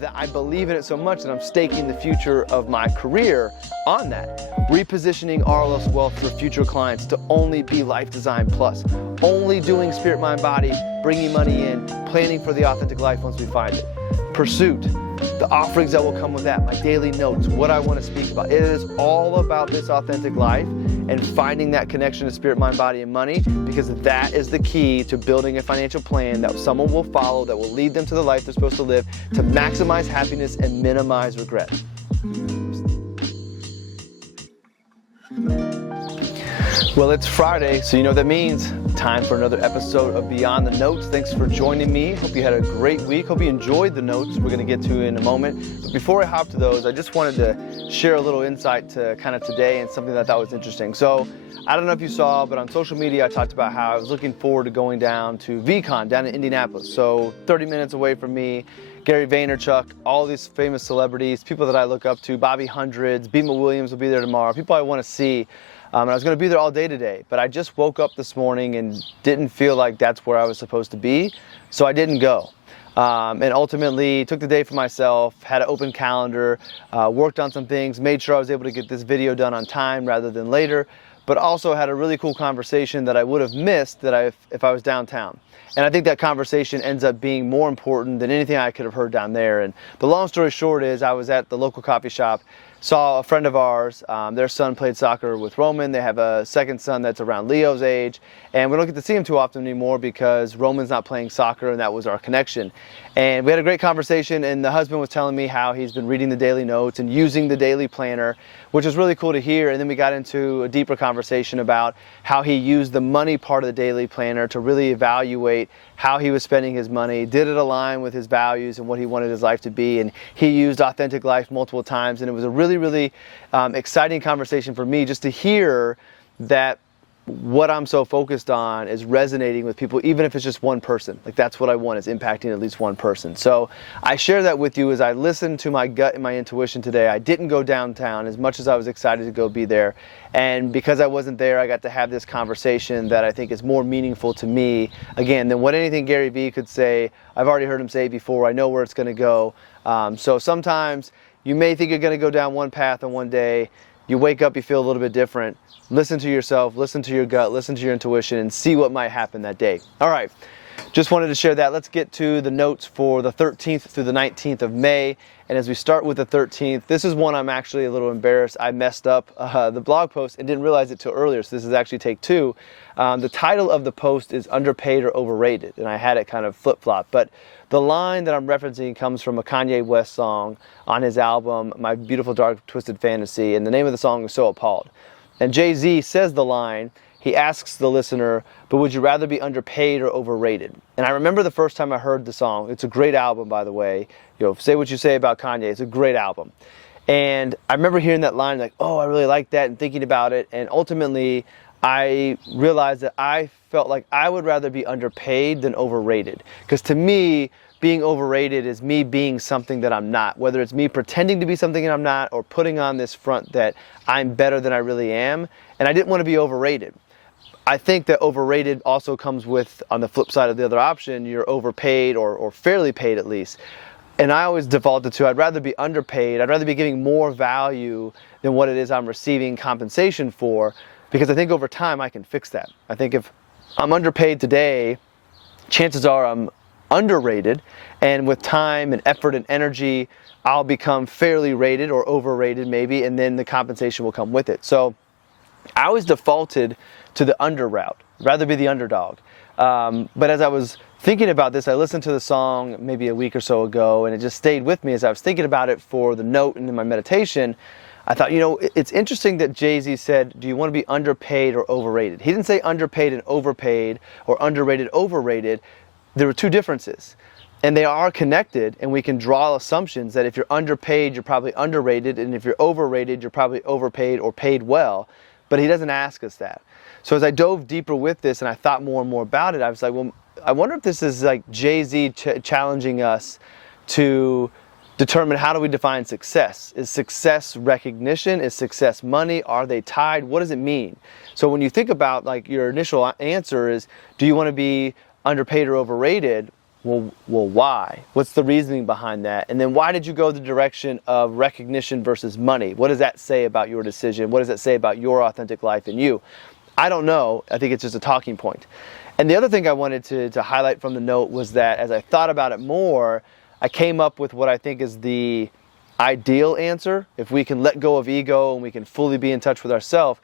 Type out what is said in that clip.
that I believe in it so much that I'm staking the future of my career on that. Repositioning RLS Wealth for future clients to only be Life Design Plus, only doing Spirit, Mind, Body, bringing money in, planning for the authentic life once we find it. Pursuit, the offerings that will come with that, my daily notes, what I want to speak about. It is all about this authentic life and finding that connection to spirit, mind, body, and money, because that is the key to building a financial plan that someone will follow, that will lead them to the life they're supposed to live, to maximize happiness and minimize regret. Well, it's Friday, so you know what that means. Time for another episode of Beyond the Notes. Thanks for joining me. Hope you had a great week. Hope you enjoyed the notes we're going to get to in a moment. But before I hop to those, I just wanted to share a little insight to kind of today and something that I thought was interesting. So I don't know if you saw, but on social media I talked about how I was looking forward to going down to VCon down in Indianapolis. So 30 minutes away from me. Gary Vaynerchuk, all these famous celebrities, people that I look up to, Bobby Hundreds, Beema Williams will be there tomorrow, people I want to see. And I was going to be there all day today, but I just woke up this morning and didn't feel like that's where I was supposed to be, so I didn't go. And ultimately took the day for myself, had an open calendar, worked on some things, made sure I was able to get this video done on time rather than later, but also had a really cool conversation that I would have missed if I was downtown. And I think that conversation ends up being more important than anything I could have heard down there. And the long story short is I was at the local coffee shop, saw a friend of ours, their son played soccer with Roman. They have a second son that's around Leo's age, and we don't get to see him too often anymore because Roman's not playing soccer, and that was our connection. And we had a great conversation, and the husband was telling me how he's been reading the daily notes and using the daily planner, which was really cool to hear. And then we got into a deeper conversation about how he used the money part of the daily planner to really evaluate how he was spending his money. Did it align with his values and what he wanted his life to be? And he used Authentic Life multiple times, and it was a really exciting conversation for me just to hear that what I'm so focused on is resonating with people, even if it's just one person. Like, that's what I want, is impacting at least one person. So I share that with you as I listened to my gut and my intuition today. I didn't go downtown as much as I was excited to go be there. And because I wasn't there, I got to have this conversation that I think is more meaningful to me, again, than what anything Gary Vee could say. I've already heard him say before. I know where it's going to go. So sometimes you may think you're going to go down one path on one day. You wake up, you feel a little bit different. Listen to yourself, listen to your gut, listen to your intuition, and see what might happen that day. All right, just wanted to share that. Let's get to the notes for the 13th through the 19th of May. And as we start with the 13th, this is one I'm actually a little embarrassed. I messed up the blog post and didn't realize it till earlier, so this is actually take two. The title of the post is Underpaid or Overrated, and I had it kind of flip-flop. But the line that I'm referencing comes from a Kanye West song on his album, My Beautiful Dark Twisted Fantasy, and the name of the song is So Appalled. And Jay-Z says the line, he asks the listener, but would you rather be underpaid or overrated? And I remember the first time I heard the song. It's a great album, by the way. You know, say what you say about Kanye, it's a great album. And I remember hearing that line like, oh, I really like that, and thinking about it. And ultimately, I realized that I felt like I would rather be underpaid than overrated. Because to me, being overrated is me being something that I'm not, whether it's me pretending to be something that I'm not or putting on this front that I'm better than I really am. And I didn't want to be overrated. I think that overrated also comes with, on the flip side of the other option, you're overpaid or fairly paid at least. And I always defaulted to, I'd rather be underpaid. I'd rather be giving more value than what it is I'm receiving compensation for, because I think over time I can fix that. I think if I'm underpaid today, chances are I'm underrated, and with time and effort and energy, I'll become fairly rated or overrated maybe, and then the compensation will come with it. So I always defaulted to the under route, rather be the underdog. But as I was thinking about this, I listened to the song maybe a week or so ago, and it just stayed with me as I was thinking about it for the note and in my meditation. I thought, you know, it's interesting that Jay-Z said, do you want to be underpaid or overrated? He didn't say underpaid and overpaid or underrated, overrated. There were two differences, and they are connected, and we can draw assumptions that if you're underpaid, you're probably underrated, and if you're overrated, you're probably overpaid or paid well, but he doesn't ask us that. So as I dove deeper with this and I thought more and more about it, I was like, well, I wonder if this is like Jay-Z challenging us to determine, how do we define success? Is success recognition? Is success money? Are they tied? What does it mean? So when you think about, like, your initial answer is, do you want to be underpaid or overrated? Well, why? What's the reasoning behind that? And then why did you go the direction of recognition versus money? What does that say about your decision? What does that say about your authentic life and you? I don't know. I think it's just a talking point. And the other thing I wanted to highlight from the note was that as I thought about it more, I came up with what I think is the ideal answer. If we can let go of ego and we can fully be in touch with ourselves,